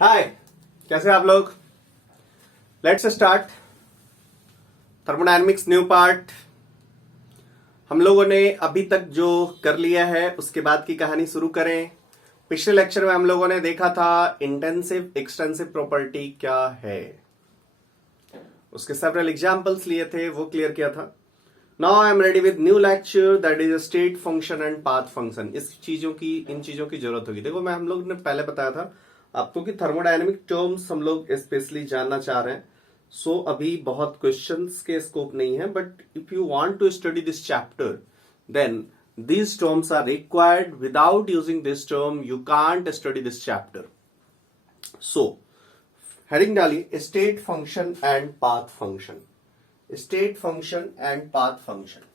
हाय, कैसे आप लोग। Let's start thermodynamics new part. हम लोगों ने अभी तक जो कर लिया है उसके बाद की कहानी शुरू करें। पिछले लेक्चर में हम लोगों ने देखा था इंटेंसिव एक्सटेंसिव प्रॉपर्टी क्या है, उसके सेवरल एग्जांपल्स लिए थे, वो क्लियर किया था। Now I am ready with new lecture that is state function and path function. इन चीजों की जरूरत होगी। देखो, मैं हम लोग ने पहले बताया था आपको कि थर्मोडायनेमिक टर्म्स हम लोग स्पेशली जानना चाह रहे हैं। सो अभी बहुत क्वेश्चंस के स्कोप नहीं है, but if you want to study this chapter then these terms are required. Without using this term you can't study this chapter. So heading डालिए state function and path function. State function and path function.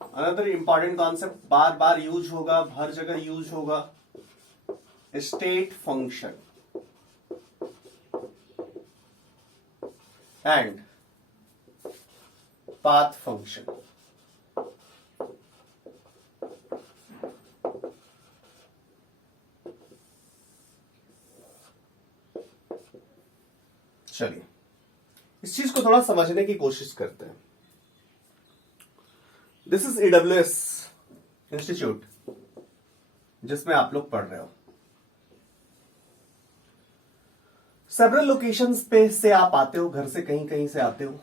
Another important concept bar bar use होगा, हर जगह use होगा, state function and path function. चलिए इस चीज को थोड़ा समझने की कोशिश करते हैं। दिस इज ईडब्ल्यूएस इंस्टीट्यूट जिसमें आप लोग पढ़ रहे हो। सेवरल लोकेशंस पे से आप आते हो, घर से कहीं कहीं से आते हो,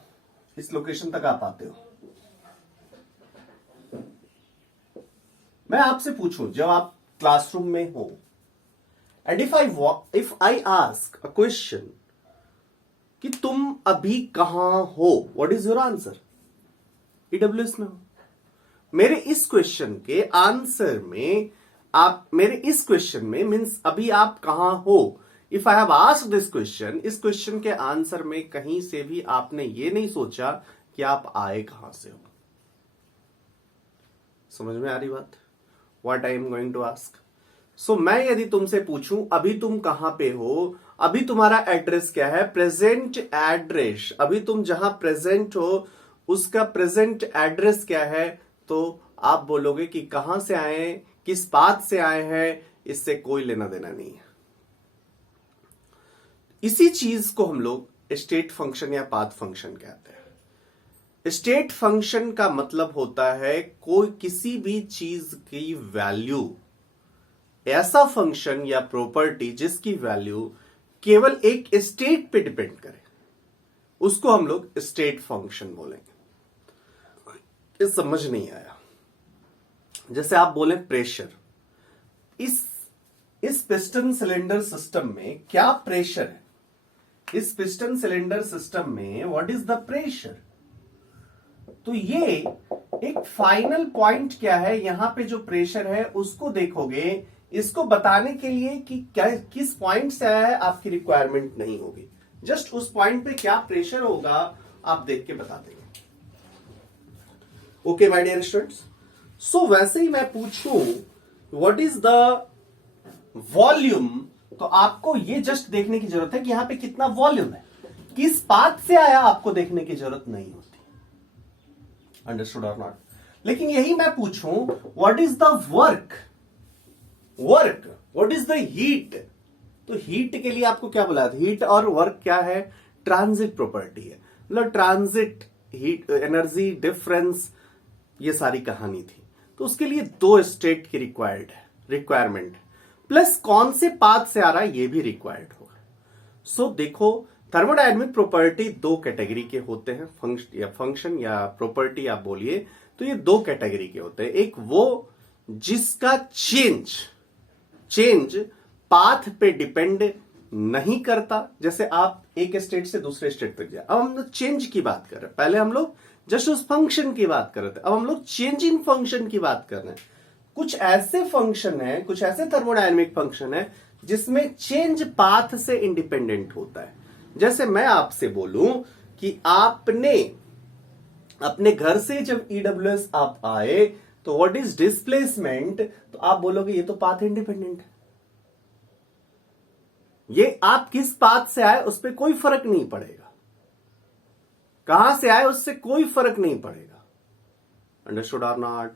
इस लोकेशन तक आप आते हो। मैं आपसे पूछूं, जब आप क्लासरूम में हो and if I ask a question कि तुम अभी कहां हो, what is your answer? EWS में हो। मेरे इस क्वेश्चन के आंसर में मेरे इस क्वेश्चन में मीन्स अभी आप कहां हो। If I have asked this question, इस क्वेश्चन के आंसर में कहीं से भी आपने ये नहीं सोचा कि आप आए कहां से हो। समझ में आ रही बात? What I am going to ask. So मैं यदि तुमसे पूछूं अभी तुम कहां पे हो, अभी तुम्हारा एड्रेस क्या है, प्रेजेंट एड्रेस, अभी तुम जहां प्रेजेंट हो उसका प्रेजेंट एड्रेस क्या है, तो आप बोलोगे कि कहां से आए हैं, किस बात से आए हैं, इससे कोई लेना देना नहीं है। इसी चीज को हम लोग स्टेट फंक्शन या पाथ फंक्शन कहते हैं। स्टेट फंक्शन का मतलब होता है कोई किसी भी चीज की वैल्यू, ऐसा फंक्शन या प्रॉपर्टी जिसकी वैल्यू केवल एक स्टेट पे डिपेंड करे, उसको हम लोग स्टेट फंक्शन बोलेंगे। ये समझ नहीं आया? जैसे आप बोले प्रेशर, इस पिस्टन सिलेंडर सिस्टम में क्या प्रेशर है? इस पिस्टन सिलेंडर सिस्टम में व्हाट इज द प्रेशर? तो ये एक फाइनल पॉइंट क्या है, यहां पे जो प्रेशर है उसको देखोगे। इसको बताने के लिए कि क्या किस पॉइंट से आया है आपकी रिक्वायरमेंट नहीं होगी, जस्ट उस पॉइंट पे क्या प्रेशर होगा आप देख के बता देंगे। Okay my dear students. So वैसे ही मैं पूछूं व्हाट इज द वॉल्यूम, तो आपको ये जस्ट देखने की जरूरत है कि यहां पे कितना वॉल्यूम है, किस पाथ से आया आपको देखने की जरूरत नहीं होती। अंडरस्टूड और नॉट? लेकिन यही मैं पूछूं what is the work, what is the heat, तो हीट के लिए आपको क्या बोला था? हीट और वर्क क्या है? ट्रांजिट प्रॉपर्टी है। मतलब ट्रांजिट, हीट, एनर्जी डिफरेंस, ये सारी कहानी थी। तो उसके लिए दो स्टेट की रिक्वायरमेंट प्लस कौन से पाथ से आ रहा है ये भी रिक्वायर्ड होगा। सो देखो, थर्मोडायनेमिक प्रॉपर्टी दो कैटेगरी के होते हैं, फंक्शन या प्रॉपर्टी आप बोलिए, तो ये दो कैटेगरी के होते हैं। एक वो जिसका चेंज पाथ पे डिपेंड नहीं करता, जैसे आप एक स्टेट से दूसरे स्टेट तक जाए। अब हम लोग चेंज की बात कर रहे हैं, पहले हम लोग जस्ट उस फंक्शन की बात कर रहे थे, अब हम लोग चेंज इन फंक्शन की बात कर रहे हैं। कुछ ऐसे फंक्शन है, कुछ ऐसे थर्मोडायनेमिक फंक्शन है जिसमें चेंज पाथ से इंडिपेंडेंट होता है। जैसे मैं आपसे बोलूं कि आपने अपने घर से जब ईडब्ल्यूएस आप आए तो व्हाट इज डिस्प्लेसमेंट, तो आप बोलोगे ये तो पाथ इंडिपेंडेंट है, ये आप किस पाथ से आए उस पर कोई फर्क नहीं पड़ेगा, कहां से आए उससे कोई फर्क नहीं पड़ेगा। अंडरस्टूड और नॉट?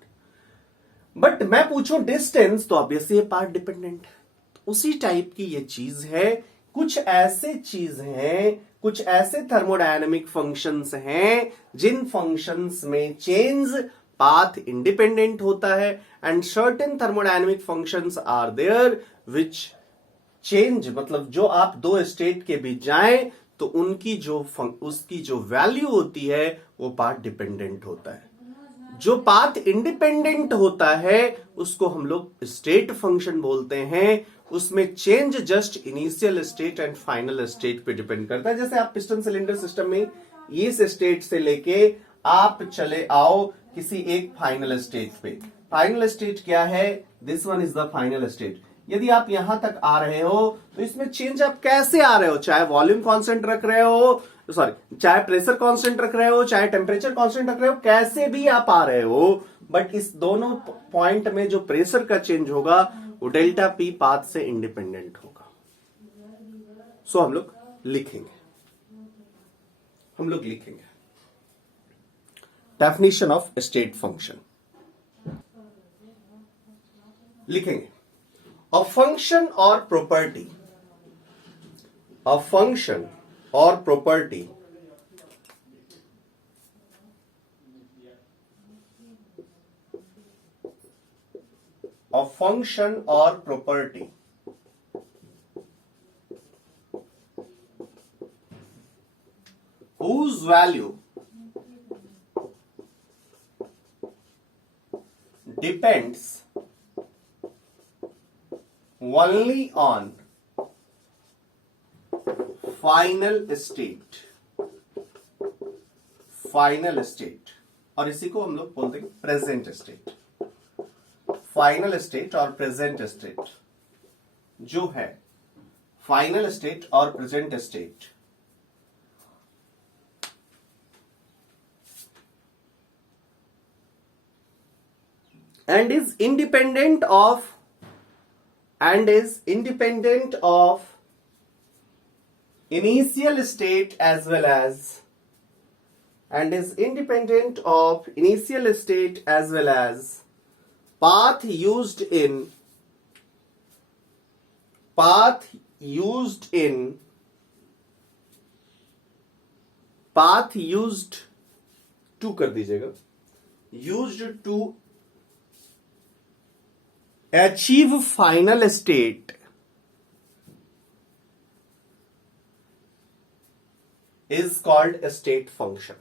बट मैं पूछूं डिस्टेंस, तो ऑब्वियसली ये पाथ डिपेंडेंट है। उसी टाइप की ये चीज है। कुछ ऐसे चीज हैं, कुछ ऐसे थर्मोडायनेमिक फंक्शंस हैं जिन फंक्शंस में चेंज पाथ इंडिपेंडेंट होता है, and certain thermodynamic functions are there which change, मतलब जो आप दो स्टेट के बीच जाएं तो उसकी जो वैल्यू होती है वो पाथ डिपेंडेंट होता है। जो पाथ इंडिपेंडेंट होता है उसको हम लोग स्टेट फंक्शन बोलते हैं। उसमें change just initial state and final state पे डिपेंड करता है। जैसे आप पिस्टन सिलेंडर सिस्टम में इस स्टेट से लेके आप चले आओ किसी एक फाइनल स्टेट पे। फाइनल स्टेट क्या है? This one is the final state. यदि आप यहां तक आ रहे हो तो इसमें चेंज आप कैसे आ रहे हो, चाहे वॉल्यूम कांस्टेंट रख रहे हो, सॉरी चाहे प्रेशर कांस्टेंट रख रहे हो, चाहे टेम्परेचर कांस्टेंट रख रहे हो, कैसे भी आप आ रहे हो, बट इस दोनों पॉइंट में जो प्रेशर का चेंज होगा वो डेल्टा पी पाथ से इंडिपेंडेंट होगा। सो हम लोग लिखेंगे डेफिनेशन ऑफ स्टेट फंक्शन लिखेंगे। A function or property, a function or property a function or property whose value depends only on final state, और इसी को हम लोग बोलते हैं प्रेजेंट स्टेट। फाइनल स्टेट और प्रेजेंट स्टेट जो है, फाइनल स्टेट और present state and is independent of initial state as well as path used to कर दीजिएगा, used to achieve final state is called a state function,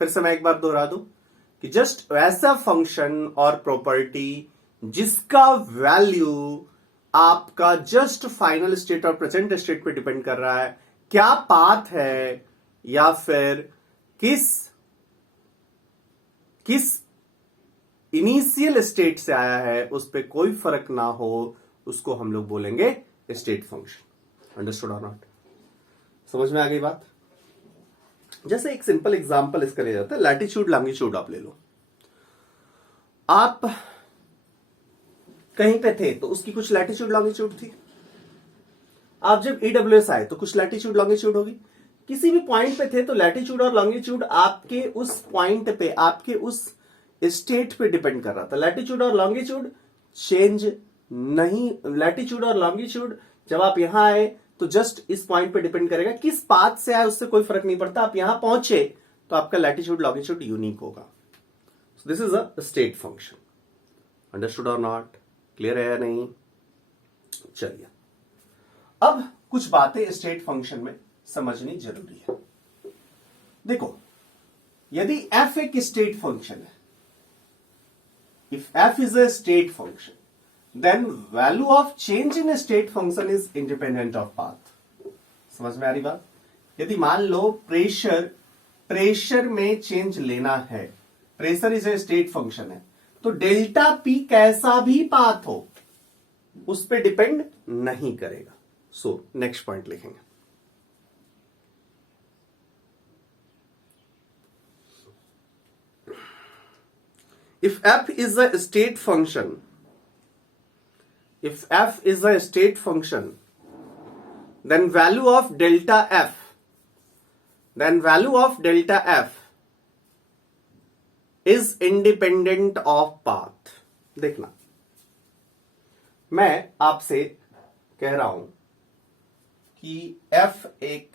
फिर से मैं एक बार दोहरा दूं कि जस्ट वैसा फंक्शन और प्रॉपर्टी जिसका वैल्यू आपका जस्ट फाइनल स्टेट और प्रेजेंट स्टेट पे डिपेंड कर रहा है, क्या पाथ है या फिर किस इनिशियल स्टेट से आया है, उस पर कोई फर्क ना हो, उसको हम लोग बोलेंगे स्टेट फंक्शन। अंडरस्टूड और नॉट? समझ में आ गई बात? जैसे एक सिंपल एग्जांपल इसका लिया जाता है, लैटिट्यूड लॉन्गिट्यूड आप ले लो। आप कहीं पे थे तो उसकी कुछ लैटिट्यूड लॉन्गिट्यूड थी, आप जब ईडब्ल्यूएस आए तो कुछ लैटिट्यूड लॉन्गिट्यूड होगी। किसी भी पॉइंट पे थे तो लैटिट्यूड और लॉन्गिट्यूड आपके उस पॉइंट पे, आपके उस स्टेट पे डिपेंड कर रहा था। लैटिट्यूड और लॉन्गिट्यूड चेंज नहीं, लैटिट्यूड और लॉन्गिट्यूड जब आप यहां आए तो जस्ट इस पॉइंट पे डिपेंड करेगा, किस पाथ से आए उससे कोई फर्क नहीं पड़ता। आप यहां पहुंचे तो आपका लैटिट्यूड लॉन्गिट्यूड यूनिक होगा। So this is a state function. Understood और नॉट? क्लियर है या नहीं? चलिए, अब कुछ बातें स्टेट फंक्शन में समझनी जरूरी है। देखो, यदि f एक स्टेट फंक्शन है, if f is a state function, then value of change in state function is independent of path. समझ में आ रही बात? यदि मान लो प्रेशर में चेंज लेना है, pressure is a state function है, तो डेल्टा पी कैसा भी पाथ हो उस पर डिपेंड नहीं करेगा। सो नेक्स्ट पॉइंट लिखेंगे, if f is a state function, then value of delta f then value of delta f is independent of path. देखना, मैं आपसे कह रहा हूं कि f एक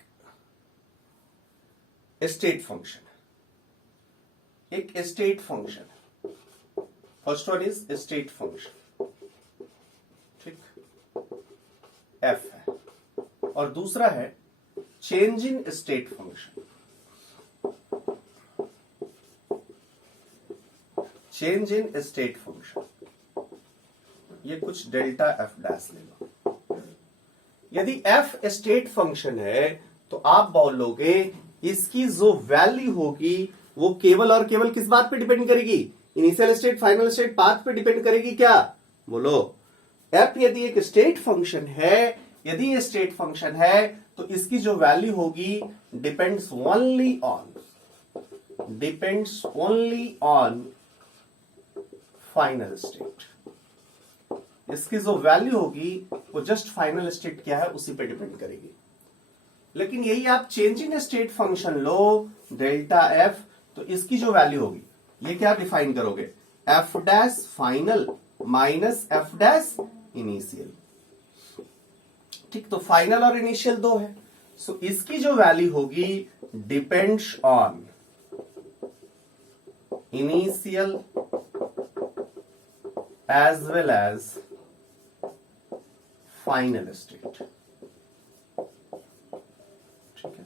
स्टेट फंक्शन है, एक स्टेट फंक्शन है. First one is state function, ठीक, f है, और दूसरा है change in state function. Change in state function, ये कुछ डेल्टा एफ डैश ले लो. यदि f स्टेट फंक्शन है तो आप बोलोगे इसकी जो वैल्यू होगी वो केवल और केवल किस बात पे डिपेंड करेगी? Initial state, final state, path पे डिपेंड करेगी. क्या बोलो? f यदि एक स्टेट फंक्शन है, यदि ये स्टेट फंक्शन है तो इसकी जो वैल्यू होगी depends only on final state. इसकी जो वैल्यू होगी वो जस्ट फाइनल स्टेट क्या है उसी पे डिपेंड करेगी. लेकिन यही आप change in state function low delta F, तो इसकी जो वैल्यू होगी ये क्या डिफाइन करोगे? F dash final minus F dash initial. ठीक, तो फाइनल और इनिशियल दो है, सो इसकी जो वैल्यू होगी depends on initial as well as final state. ठीक है,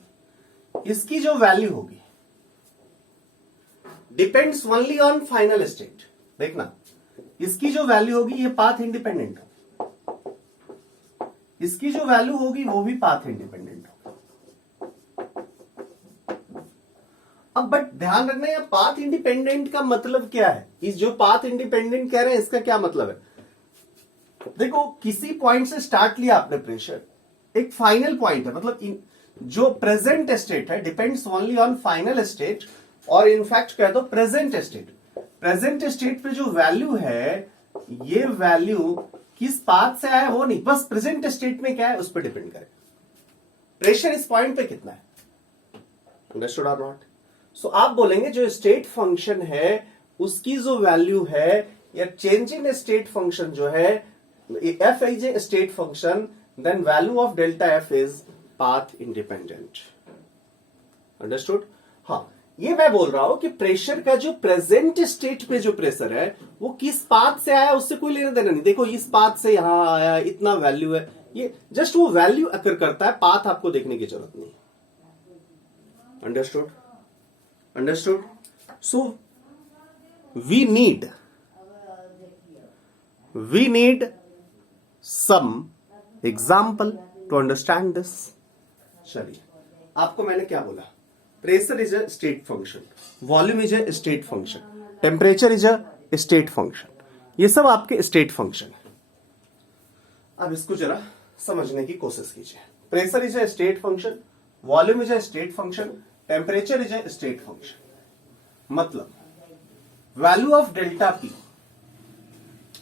इसकी जो वैल्यू होगी depends only on final state. देखना, इसकी जो वैल्यू होगी ये पाथ इंडिपेंडेंट होगी, इसकी जो वैल्यू होगी वो भी पाथ इंडिपेंडेंट होगी. अब बट ध्यान रखना, यह पाथ इंडिपेंडेंट का मतलब क्या है? इस जो पाथ इंडिपेंडेंट कह रहे हैं इसका क्या मतलब है? देखो, किसी पॉइंट से स्टार्ट लिया आपने प्रेशर, एक फाइनल पॉइंट है, मतलब जो प्रेजेंट स्टेट है depends only on final state, और इनफैक्ट कह दो प्रेजेंट स्टेट. प्रेजेंट स्टेट पे जो वैल्यू है ये वैल्यू किस पाथ से आया वो नहीं, बस प्रेजेंट स्टेट में क्या है उस पर डिपेंड करे. प्रेशर इस पॉइंट पे कितना है, अंडरस्टूड और नॉट? सो आप बोलेंगे जो स्टेट फंक्शन है उसकी जो वैल्यू है, या चेंज इन स्टेट फंक्शन जो है, f is a state function, then value of delta f is path independent. Understood? हाँ, ये मैं बोल रहा हूं कि प्रेशर का जो प्रेजेंट स्टेट पे जो प्रेशर है वो किस पाथ से आया उससे कोई लेना देना नहीं. देखो, इस पाथ से यहां आया, इतना वैल्यू है, ये जस्ट वो वैल्यू अकर करता है, पाथ आपको देखने की जरूरत नहीं. Understood? Understood? So we need some example to understand this. चलिए, आपको मैंने क्या बोला? Pressure is a state function, volume is a state function, temperature is a state function. ये सब आपके स्टेट फंक्शन है. अब इसको जरा समझने की कोशिश कीजिए. Pressure is a state function, volume is a state function, temperature is a state function. मतलब value of delta P,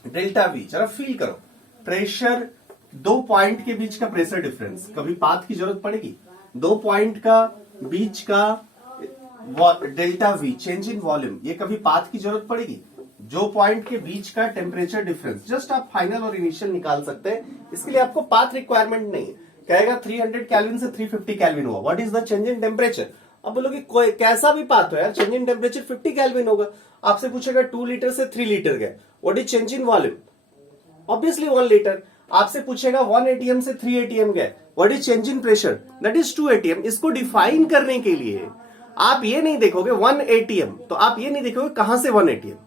delta V, जरा फील करो. प्रेशर, दो पॉइंट के बीच का प्रेशर डिफरेंस, कभी पाथ की जरूरत पड़ेगी? दो पॉइंट का बीच का delta we, change in volume, ये कभी पाथ की जरूरत पड़ेगी? जो पॉइंट के बीच का टेम्परेचर डिफरेंस, जस्ट आप फाइनल और इनिशियल निकाल सकते हैं, इसके लिए आपको पाथ रिक्वायरमेंट नहीं है. कहेगा 300 केल्विन से 350 केल्विन हुआ, what is the change in temperature? अब बोलोगे कोई कैसा भी पाथ हो यार, चेंज इन टेम्परेचर 50 केल्विन होगा. आपसे पूछेगा 2 लीटर से 3 लीटर गए, what is change in volume? Obviously 1 litre. आपसे पूछेगा 1 एटीएम से 3 एटीएम गए, what is change in pressure? That is 2 ATM. इसको डिफाइन करने के लिए आप ये नहीं देखोगे 1 एटीएम, तो आप ये नहीं देखोगे कहां से 1 एटीएम,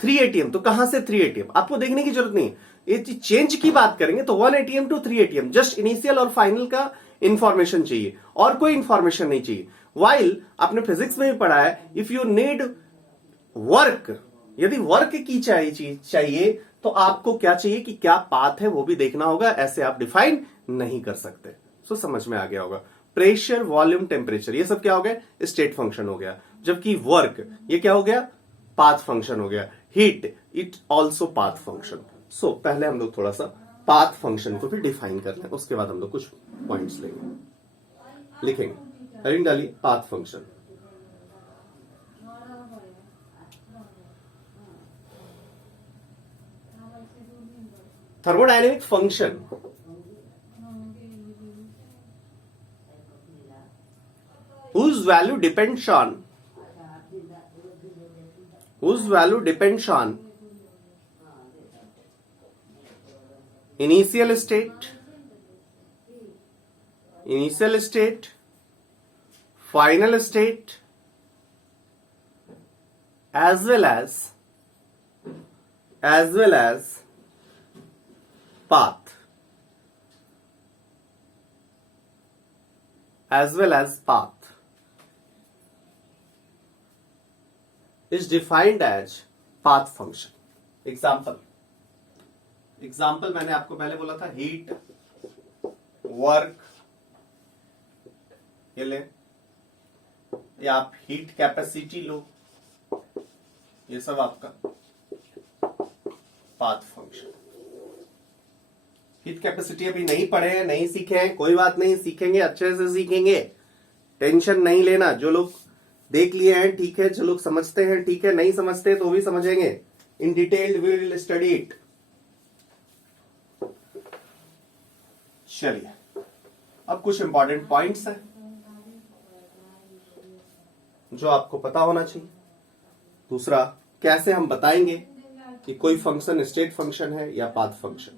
3 एटीएम तो कहां से 3 एटीएम, आपको देखने की जरूरत नहीं. ये चेंज की बात करेंगे तो 1 ATM to 3 ATM, just initial और फाइनल का इंफॉर्मेशन चाहिए और कोई इंफॉर्मेशन नहीं चाहिए. वाइल आपने फिजिक्स में भी पढ़ा है, इफ यू नीड वर्क, यदि वर्क की चाहिए तो आपको क्या चाहिए कि क्या पाथ है वो भी देखना होगा. ऐसे आप डिफाइन नहीं कर सकते. सो समझ में आ गया होगा. प्रेशर, वॉल्यूम, टेम्परेचर, ये सब क्या हो गया? स्टेट फंक्शन हो गया. जबकि वर्क, ये क्या हो गया? पाथ फंक्शन हो गया. Heat, it also path function. So पहले हम लोग थोड़ा सा पाथ फंक्शन को भी डिफाइन करते हैं, उसके बाद हम लोग कुछ पॉइंट्स लेंगे, लिखेंगे. हेडिंग डालिए path function. Thermodynamic function whose value depends on initial state, final state, as well as path, is defined as path function. Example मैंने आपको पहले बोला था, हीट, वर्क, ये ले, या आप हीट कैपेसिटी लो, ये सब आपका पाथ फंक्शन। हीट कैपेसिटी अभी नहीं पढ़े हैं, नहीं सीखे हैं, कोई बात नहीं, सीखेंगे, अच्छे से सीखेंगे, टेंशन नहीं लेना। जो लोग देख लिए हैं ठीक है, जो लोग समझते हैं ठीक है, नहीं समझते तो भी समझेंगे। In detailed we will study it. चलिए अब कुछ इंपॉर्टेंट पॉइंट्स हैं जो आपको पता होना चाहिए। दूसरा, कैसे हम बताएंगे कि कोई फंक्शन स्टेट फंक्शन है या पाथ फंक्शन।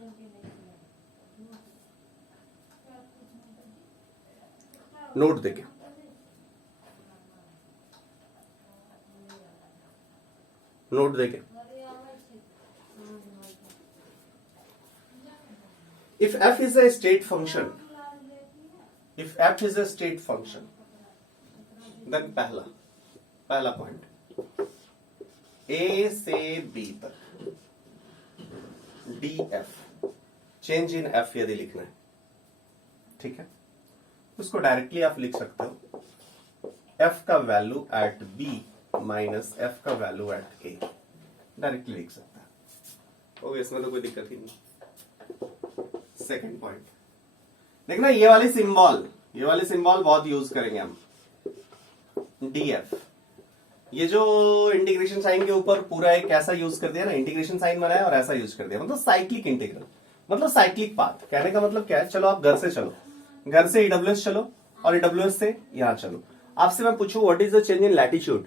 नोट देखिए, if f is a state function, then पहला पॉइंट, a से b तक df, चेंज इन f यदि लिखना है, ठीक है, उसको डायरेक्टली आप लिख सकते हो f का value at b minus f का वैल्यू एट a, डायरेक्टली लिख सकता है, ओके, इसमें तो कोई दिक्कत ही नहीं। सेकंड पॉइंट देखना, ये वाली सिंबल बहुत यूज करेंगे हम, df, ये जो इंटीग्रेशन साइन के ऊपर पूरा एक ऐसा यूज कर दिया ना, इंटीग्रेशन साइन बनाया और ऐसा यूज कर दिया, मतलब साइक्लिक इंटीग्रल, मतलब साइक्लिक पाथ। कहने का मतलब क्या है, चलो आप घर से ईडब्ल्यूएस चलो और ईडब्ल्यूएस से यहां चलो। आपसे मैं पूछूं what is the change in latitude,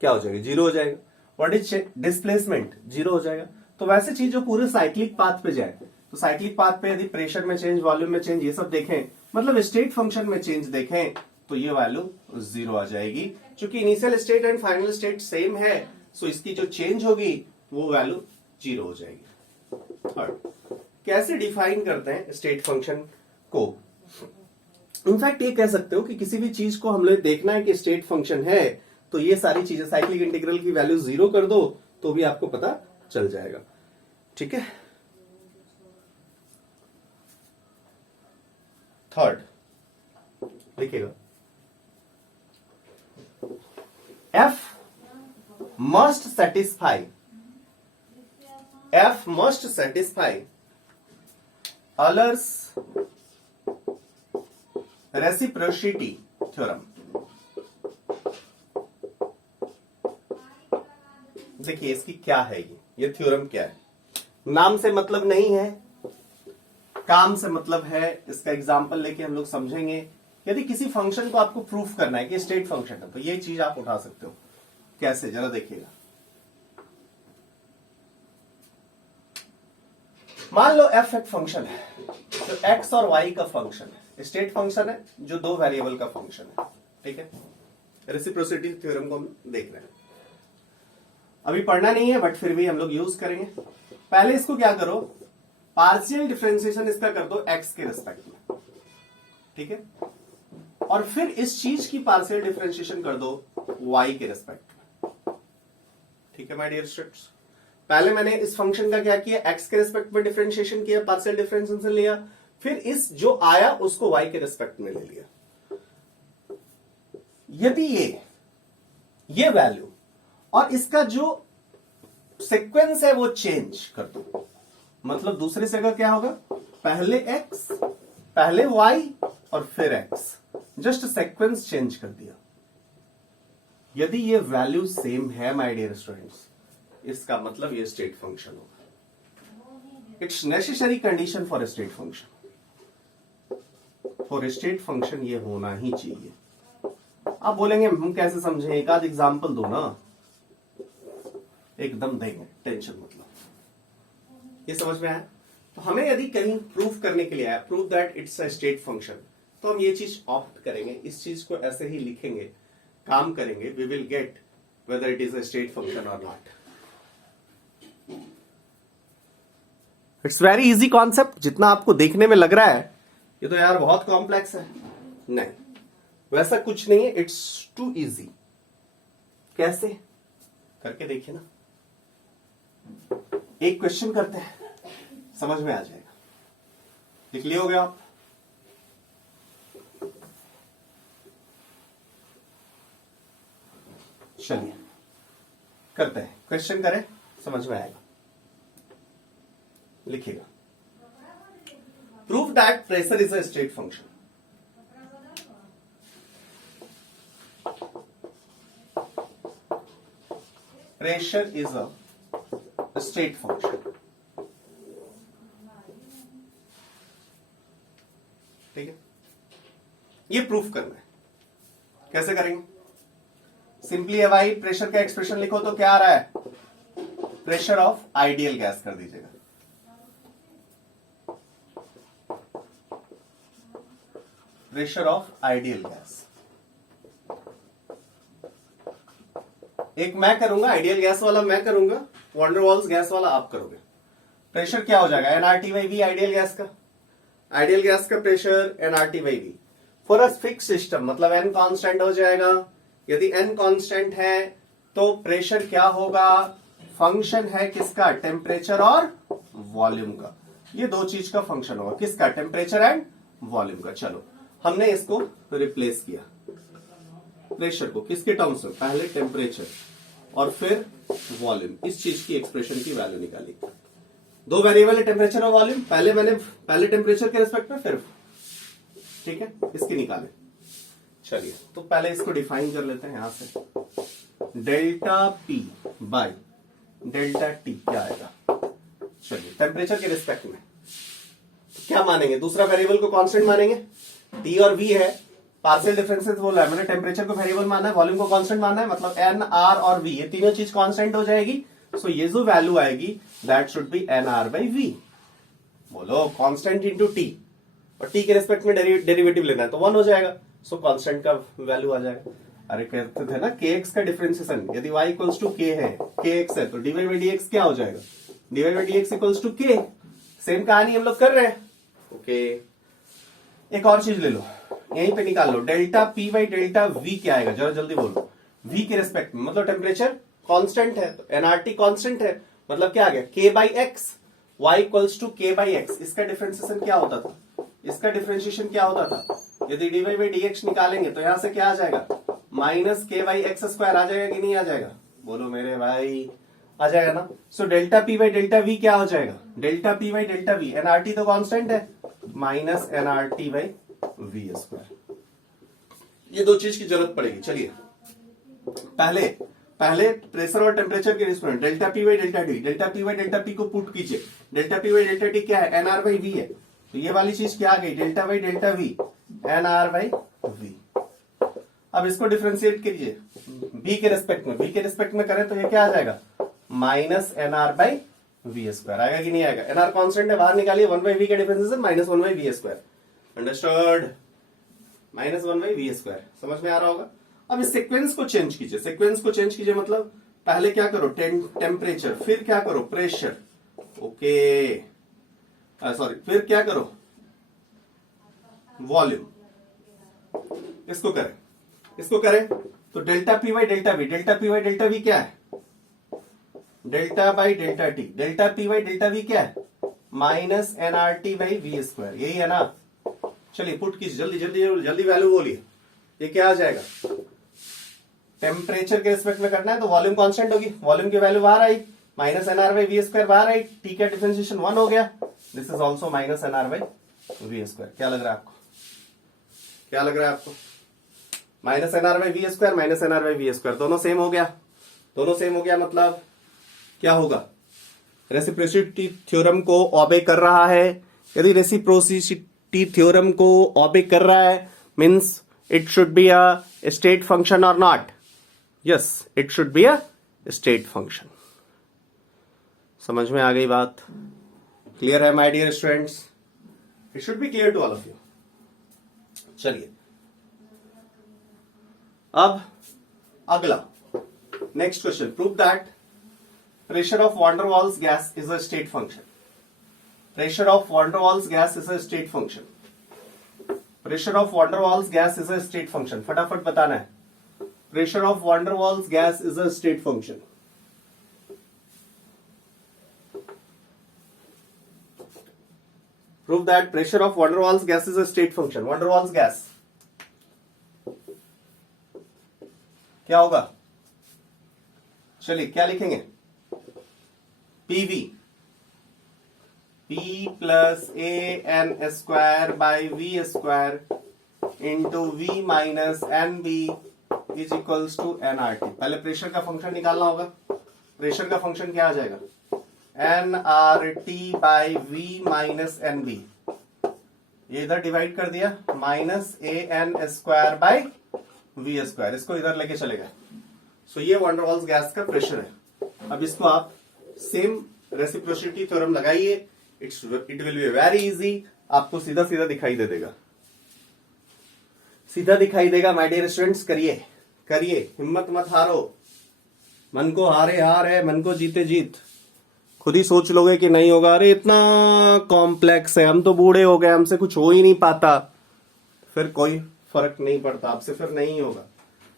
क्या हो जाएगा, 0 हो जाएगा। व्हाट इज डिस्प्लेसमेंट, 0 हो जाएगा। तो वैसे चीज जो पूरे साइक्लिक पाथ पे जाए, तो साइक्लिक पाथ पे यदि प्रेशर में चेंज, वॉल्यूम में चेंज, ये सब देखें, मतलब स्टेट फंक्शन में चेंज देखें, तो ये वैल्यू 0 आ जाएगी। क्योंकि initial state and final state same है, सो इसकी जो चेंज होगी वो वैल्यू 0 हो जाएगी। थर्ड, कैसे डिफाइन करते हैं स्टेट फंक्शन को। इनफैक्ट ये कह सकते हो कि किसी भी चीज को हम लोग देखना है कि स्टेट फंक्शन है, तो ये सारी चीजें, साइक्लिक इंटीग्रल की वैल्यू 0 कर दो तो भी आपको पता चल जाएगा, ठीक है। थर्ड लिखिएगा, f must satisfy Euler's reciprocity theorem। देखिए इसकी क्या है, ये थ्योरम क्या है, नाम से मतलब नहीं है, काम से मतलब है। इसका एग्जांपल लेके हम लोग समझेंगे। यदि किसी फंक्शन को आपको प्रूफ करना है कि स्टेट फंक्शन है, तो ये चीज आप उठा सकते हो। कैसे, जरा देखिएगा। मान लो f एक फंक्शन है जो x और y का फंक्शन है, स्टेट फंक्शन है जो 2 वेरिएबल का फंक्शन है, ठीक है। रेसिप्रोसिटी थ्योरम को हम देख रहे हैं, अभी पढ़ना नहीं है बट फिर भी हम लोग यूज करेंगे। पहले इसको क्या करो, पार्शियल डिफरेंशिएशन इसका कर दो x के रिस्पेक्ट में, ठीक है, और फिर इस चीज की पार्शियल डिफरेंशिएशन कर दो y के रिस्पेक्ट में, ठीक है माय डियर स्टूडेंट्स। पहले मैंने इस फंक्शन का क्या किया, x के रिस्पेक्ट में डिफरेंशिएशन किया, पार्शियल डिफरेंशिएशन लिया, फिर इस जो आया उसको y के रिस्पेक्ट में ले लिया। यदि ये वैल्यू और इसका जो सीक्वेंस है वो चेंज कर दो, मतलब दूसरी जगह क्या होगा, पहले x, पहले y और फिर x, जस्ट सीक्वेंस चेंज कर दिया। यदि ये वैल्यू सेम है माय डियर स्टूडेंट्स, इसका मतलब ये स्टेट फंक्शन होगा। It's necessary condition for state function. For state function ये होना ही चाहिए। आप बोलेंगे हम कैसे समझें, एक आध एग्जाम्पल दो ना। एकदम देंगे, टेंशन मतलब। ये समझ में आया? तो हमें यदि कहीं प्रूफ करने के लिए आया, prove that it's a state function, तो हम ये चीज ऑप्ट करेंगे, इस चीज को ऐसे ही लिखेंगे, काम करेंगे, we will get whether it is a state function और not. It's very easy concept. जितना आपको देखने में लग रहा है ये तो यार बहुत कॉम्प्लेक्स है, नहीं, वैसा कुछ नहीं है। It's too easy. कैसे करके देखिए ना। एक क्वेश्चन करते हैं, समझ में आ जाएगा। लिख लिए होगे आप? चलिए करते हैं, क्वेश्चन करें, समझ में आएगा। लिखिएगा, prove that pressure is a state function. Pressure is a state function. ठीक है, ये प्रूफ करना है। कैसे करेंगे? सिंपली है भाई, प्रेशर का एक्सप्रेशन लिखो तो क्या आ रहा है? प्रेशर ऑफ आइडियल गैस कर दीजिएगा। Pressure of ideal gas. एक मैं करूंगा, आइडियल गैस वाला मैं करूंगा, वंडरवॉल्स गैस वाला आप करोगे। प्रेशर क्या हो जाएगा? NRT by V ideal gas का। आइडियल गैस का pressure NRT by V for a fix system, मतलब एन कांस्टेंट हो जाएगा। यदि एन कांस्टेंट है तो प्रेशर क्या होगा? फंक्शन है किसका? टेम्परेचर और वॉल्यूम का। ये दो चीज का फंक्शन होगा, किसका? टेम्परेचर एंड वॉल्यूम का। चलो हमने इसको रिप्लेस किया, प्रेशर को किसके टर्म्स में? पहले टेम्परेचर और फिर वॉल्यूम। इस चीज की एक्सप्रेशन की वैल्यू निकाली। दो वेरिएबल है, टेम्परेचर और वॉल्यूम। पहले टेम्परेचर के रिस्पेक्ट में, फिर ठीक है, इसकी निकाले। चलिए तो पहले इसको डिफाइन कर लेते हैं यहां से। Delta P by delta T क्या आएगा? चलिए टेम्परेचर के रिस्पेक्ट में तो क्या मानेंगे? दूसरा वेरिएबल को कांस्टेंट मानेंगे। टी और वी है, पार्शियल डिफरेंसेस बोला है मैंने। टेम्परेचर को वेरिएबल माना है, वॉल्यूम को कांस्टेंट माना है, मतलब एन आर और वी, ये तीनों चीज कांस्टेंट हो जाएगी। सो ये जो वैल्यू आएगी that should be N R by V. बोलो कांस्टेंट इंटू टी, और टी के रिस्पेक्ट में डेरिवेटिव लेना है तो 1 हो जाएगा। सो कांस्टेंट का वैल्यू आ जाएगा। अरे कहते थे ना के एक्स का डिफरेंशिएशन, यदि y इक्वल्स टू के है, के एक्स है, तो डीवाई बाई डी एक्स क्या हो जाएगा? Dy by d x equals to k. Same कहानी हम लोग कर रहे हैं। ओके, एक और चीज ले लो, यहीं पे निकाल लो। Delta P by delta V क्या आएगा? जरा जल्दी बोलो। वी के रिस्पेक्ट में, मतलब टेम्परेचर कांस्टेंट है तो एनआरटी कांस्टेंट है, मतलब क्या आ गया? K by x. y equals to k by x. इसका डिफरेंशिएशन क्या होता था? इसका डिफरेंशिएशन क्या होता था? यदि d y by d x निकालेंगे तो यहां से क्या आ जाएगा? माइनस के बाई एक्स स्क्वायर आ जाएगा कि नहीं आ जाएगा? बोलो मेरे भाई, आ जाएगा ना। So delta P by delta V क्या हो जाएगा? Delta P by delta V, NRT तो कांस्टेंट है, minus NRT by V square. ये दो चीज की जरूरत पड़ेगी। चलिए पहले प्रेशर और टेम्परेचर के respect delta P by delta T, delta P by delta P को पुट कीजिए। Delta P by delta T क्या है? एन आर बाई वी है, तो ये वाली चीज क्या आ गई? Delta by delta V, N R by V. अब इसको डिफरेंशिएट कीजिए बी के रिस्पेक्ट में। बी के रिस्पेक्ट में करें तो ये क्या आ जाएगा? Minus N R by V square आएगा कि नहीं आएगा? एन आर कॉन्स्टेंट है, बाहर निकालिए। 1 बाई वी का differentiation minus 1 by V square. Understood? Minus 1 by V square. समझ में आ रहा होगा? अब इस सीक्वेंस को चेंज कीजिए। सीक्वेंस को चेंज कीजिए मतलब पहले क्या करो? टेम्परेचर, फिर क्या करो? प्रेशर। ओके, सॉरी, फिर क्या करो? वॉल्यूम। इसको करें तो delta P by delta V, delta P by delta V क्या है? Delta by delta T, delta P by delta V क्या है? Minus NRT by V square. यही है ना? चलिए पुट कीजिए, जल्दी जल्दी जल्दी वैल्यू बोलिए। ये क्या आ जाएगा? टेम्परेचर के रिस्पेक्ट में करना है तो वॉल्यूम कांस्टेंट होगी, वॉल्यूम की वैल्यू बाहर आई, minus NR by V square बाहर आई, टी का डिफरेंशिएशन 1 हो गया। This is also minus NR by V square. क्या लग रहा है आपको? क्या लग रहा है आपको? Minus N R by V square minus N R by V square, दोनों सेम हो गया, दोनों सेम हो गया, मतलब क्या होगा, रेसिप्रोसिटी थ्योरम को ऑबे कर रहा है। यदि रेसिप्रोसिटी थ्योरम को ऑबे कर रहा है means it should be a state function और not, yes it should be a state function. समझ में आ गई बात? क्लियर है my dear students? It should be clear to all of you. चलिए अब अगला next question, prove that pressure of van der Waals gas is a state function. Pressure of van der Waals gas is a state function. Pressure of van der Waals gas is a state function. फटाफट बताना है। Pressure of van der Waals gas is a state function. Prove that pressure of van der Waals gas is a state function. Van der Waals gas क्या होगा? चलिए क्या लिखेंगे? PV P plus A N square by V square into V minus N B is equals to N R T. पहले pressure का function निकालना होगा। Pressure का फंक्शन क्या आ जाएगा? N R T by V minus N B, ये इधर डिवाइड कर दिया, minus A N square by V square, इसको इधर लेके चलेगा। सो ये van der Waals गैस का प्रेशर है। अब इसको आप सेम रेसिप्रोसिटी थ्योरम लगाइए, it will be very easy, आपको सीधा सीधा दिखाई दे देगा, सीधा दिखाई देगा माय डियर स्टूडेंट्स। करिए करिए, हिम्मत मत हारो, मन को हारे हार है, मन को जीते जीत। खुद ही सोच लोगे कि नहीं होगा, अरे इतना कॉम्प्लेक्स है, हम तो बूढ़े हो गए, हमसे कुछ हो ही नहीं पाता, फिर कोई फर्क नहीं पड़ता, आपसे फिर नहीं होगा।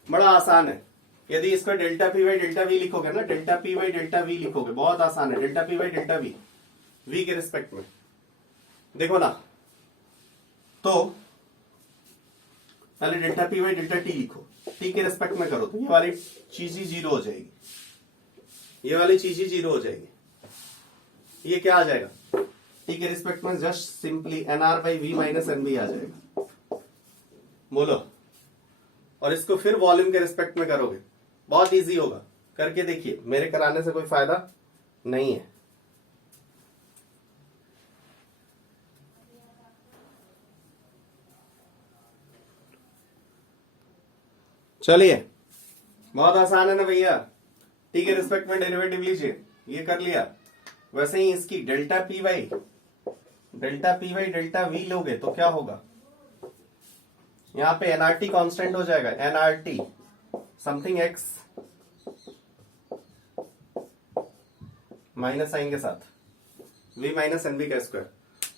बड़ा आसान है, यदि इसको delta P by delta V लिखोगे ना, delta P by delta V लिखोगे, बहुत आसान है, delta P by delta V, V के रिस्पेक्ट में देखो ना, तो पहले delta P by delta T लिखो, टी के रिस्पेक्ट में करो तो ये वाली चीज ही जीरो हो जाएगी, ये वाली चीज ही जीरो हो जाएगी। ये क्या आ जाएगा? टी के रिस्पेक्ट में just simply N R by V minus N B आ जाएगा। बोलो, और इसको फिर वॉल्यूम के रिस्पेक्ट में करोगे, बहुत इजी होगा, करके देखिए, मेरे कराने से कोई फायदा नहीं है। चलिए बहुत आसान है ना भैया, टी के रिस्पेक्ट में डेरिवेटिव लीजिए, ये कर लिया। वैसे ही इसकी delta P by delta we लोगे तो क्या होगा? यहां पे एनआरटी कांस्टेंट हो जाएगा, NRT something X minus sign के साथ v माइनस एनबी का स्क्वायर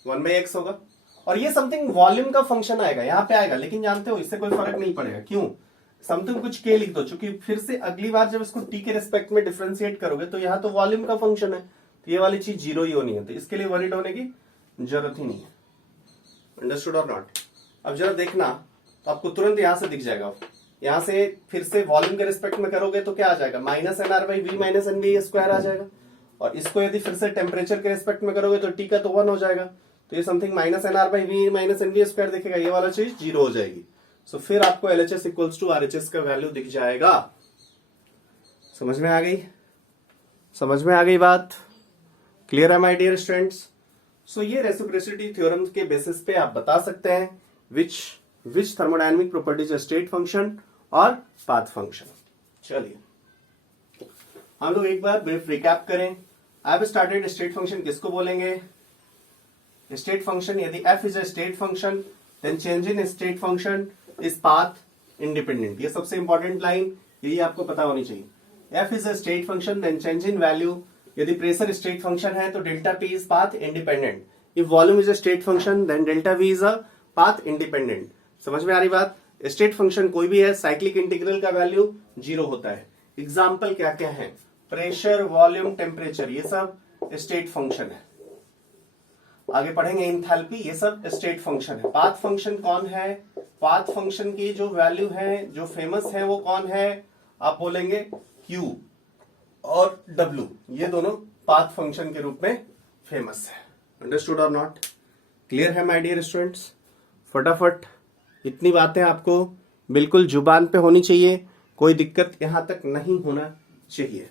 1/x होगा, और ये समथिंग वॉल्यूम का फंक्शन आएगा, यहां पे आएगा, लेकिन जानते हो इससे कोई फर्क नहीं पड़ेगा। क्यों? समथिंग कुछ के लिख दो, चूंकि फिर से अगली बार जब इसको t के रिस्पेक्ट में डिफरेंशिएट करोगे तो यहां तो वॉल्यूम का फंक्शन है, तो ये वाली चीज जीरो ही होनी है, तो इसके लिए वरीड होने की जरूरत ही नहीं है। अंडरस्टूड और नॉट? अब जरा देखना, तो आपको तुरंत यहां से दिख जाएगा, यहां से फिर से वॉल्यूम के रिस्पेक्ट में करोगे तो क्या आ जाएगा? Minus N R by V minus N B square आ जाएगा, और इसको यदि फिर से टेम्परेचर के रिस्पेक्ट में करोगे तो टी का तो 1 हो जाएगा, तो ये something minus N R by V minus N B square दिखेगा, ये वाला चीज जीरो हो जाएगी। सो फिर आपको एलएचएस इक्वल्स टू आरएचएस का वैल्यू दिख जाएगा। समझ में आ गई? समझ में आ गई बात? क्लियर है माय डियर स्टूडेंट्स? सो ये रेसिप्रोसिटी थ्योरम के बेसिस पे आप बता सकते हैं which thermodynamic properties state function और पाथ फंक्शन। चलिए हम लोग एक बार ब्रीफ रिकैप करें। I have started state function किसको बोलेंगे? स्टेट फंक्शन, यदि f is a state function then change in state function is path independent. ये सबसे इंपॉर्टेंट लाइन, यही आपको पता होनी चाहिए। f is a state function then change in value, यदि प्रेशर स्टेट फंक्शन है तो delta p is path independent. If volume is a state function then delta v is a path independent. समझ में आ रही बात? स्टेट फंक्शन कोई भी है, साइक्लिक इंटीग्रल का वैल्यू जीरो होता है। एग्जाम्पल क्या क्या है? प्रेशर, वॉल्यूम, टेम्परेचर, ये सब स्टेट फंक्शन है। आगे पढ़ेंगे एंथैल्पी, ये सब स्टेट फंक्शन है। पाथ फंक्शन कौन है? पाथ फंक्शन की जो वैल्यू है, जो फेमस है, वो कौन है? आप बोलेंगे Q और W, ये दोनों पाथ फंक्शन के रूप में फेमस है। अंडरस्टूड और नॉट? क्लियर है माय डियर स्टूडेंट्स? फटाफट इतनी बातें आपको बिल्कुल जुबान पे होनी चाहिए, कोई दिक्कत यहां तक नहीं होना चाहिए।